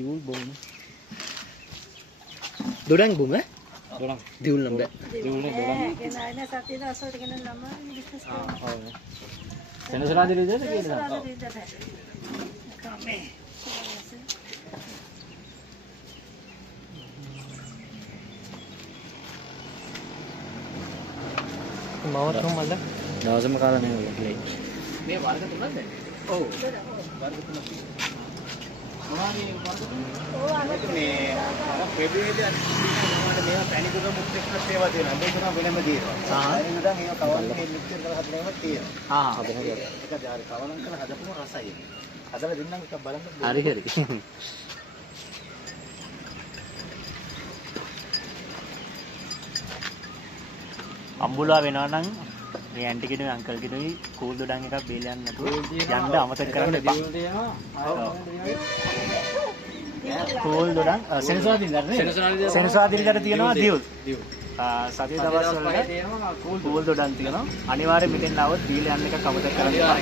Diul bom. Dorang bom eh? Dorang. Diul lambe. Diul ni dorang. Kena ini saat ini asal dengan lama ini bisnis. Oh. Senasara diri je ke? Senasara diri je. Kami. Mawat kau malah. Dah sama kalah ni lagi. Ni warga tu mana? Oh. Warga tu mana? Mana ni warga tu? Oh, ada ni. February dia mana ni? Panik tu mukti kita sewa dia. Nanti tu nak bina mandi. Hari ni dah ni kawan ni mukti kalau ada lewat dia. Ada ni. Kita jadi kawan kan ada pun rasa ini. Ada lagi nang kita balang. Hari hari. අම්බුලා වෙනවා නම් මේ aunty කෙනෙක් uncle කෙනෙක් cool දොඩන් එකක් බේලයන් නැතුව යන්න අමතක කරන්න එපා. කූල් දොඩන් සෙනසුරාදිනට තියෙනවා දියුල්. සතිය දවස් වල තියෙනවා කූල් දොඩන් තියෙනවා. අනිවාර්යයෙන් මෙතෙන් ආවොත් බේලයන් එකක් අමතක කරන්න එපා.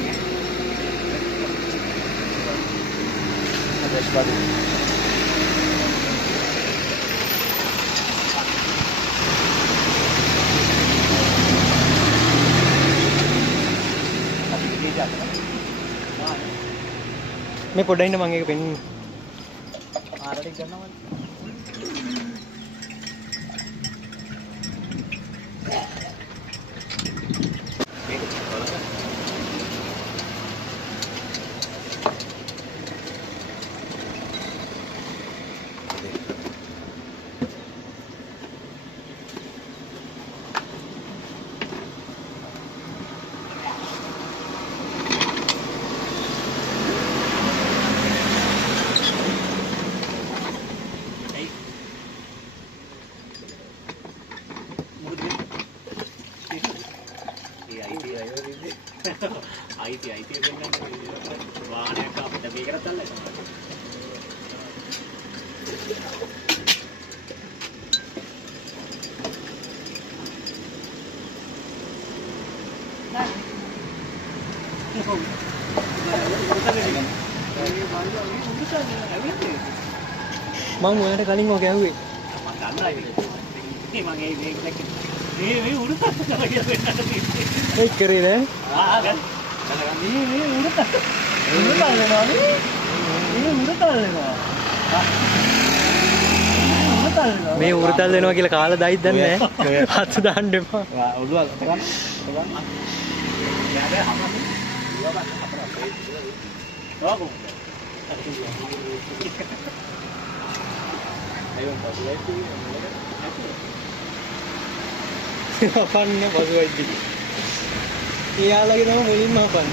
मैं पढ़ाई ना मांगेगा पेन आरटी करना वाला IT वाहन का डबे करता है mang muốn ada kali ngok ya hui ini urutan lagi keren ya kan ini urutan මේ උරුතල් දෙනවා කියලා කාලා දායිද දන්නේ නැහැ. හත් දාන්න එපා. ඔළුව ගන්න. අපන්න පසුවයිද. ඉයාලගේ නම මුලින්ම අපන්න.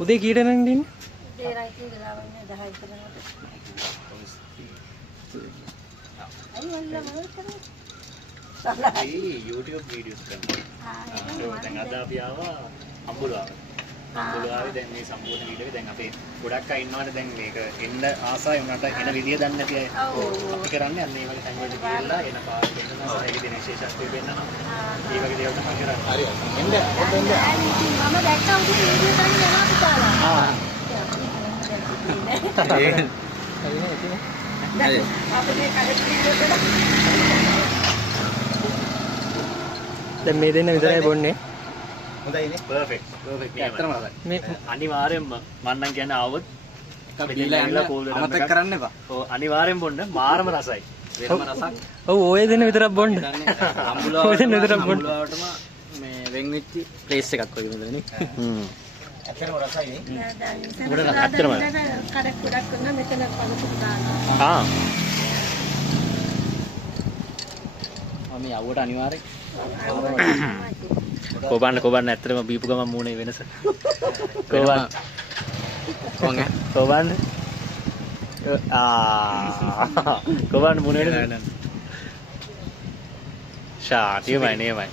උදේ කීයට නම් දෙන්නේ? උදේ රාත්‍රී ගලාවන්නේ 10 විතරනට. අයි වල්ලා මොකද කරන්නේ? YouTube videos කරනවා. දැන් අද අපි ආවා අම්බුලාව. අම්බුලාවේ දැන් මේ සම්පූර්ණ වීඩියෝ එක දැන් අපේ ගොඩක් අය ඉන්නවානේ දැන් මේක එන්න ආසයි උනට එන විදිය දන්නේ නැති අය. අපි කරන්නේ අන්න ඒ වගේ තැන් වලට ගිහලා එන පාර දෙන්නවා සරේගේ දින විශේෂත්වය වෙන්නවා. ඒ වගේ දේවල් තමයි කරන්නේ. හරි. එන්න පොඩ්ඩක් එන්න. මම දැක්කා උදේ වීඩියෝ කරගෙන යනවා පුතාලා. දැන් මේ දෙන්න විතරයි බොන්නේ. හොඳයිනේ. පර්ෆෙක්ට්. ඇත්තටම හොඳයි. මේ අනිවාර්යෙන්ම මම නම් කියන්නේ ආවොත් එකක් බීලා යන්න අමතක කරන්න එපා. ඔව් අනිවාර්යෙන් බොන්න මාරම රසයි. වෙනම රසක්. ඔව් ඔය දෙන්න විතරක් බොන්න. අම්බුලාව ඔය දෙන්න විතරක් බොන්න. අම්බුලාවටම මේ වෙන් වෙච්ච ප්ලේස් එකක් වගේ මෙතනනේ. ඇත්තටම රසයි නේ. ඇත්තටම කඩක් ගොඩක් කරන මෙතන පළතුරු දානවා. මේ යවුවට අනිවාර්යයි. කොබන්න ඇත්තටම බීපු ගමන් මූණේ වෙනස. කොබන්න. කොබන්න. කොබන්න මූණේ වෙනස. ෂා, නියමයි.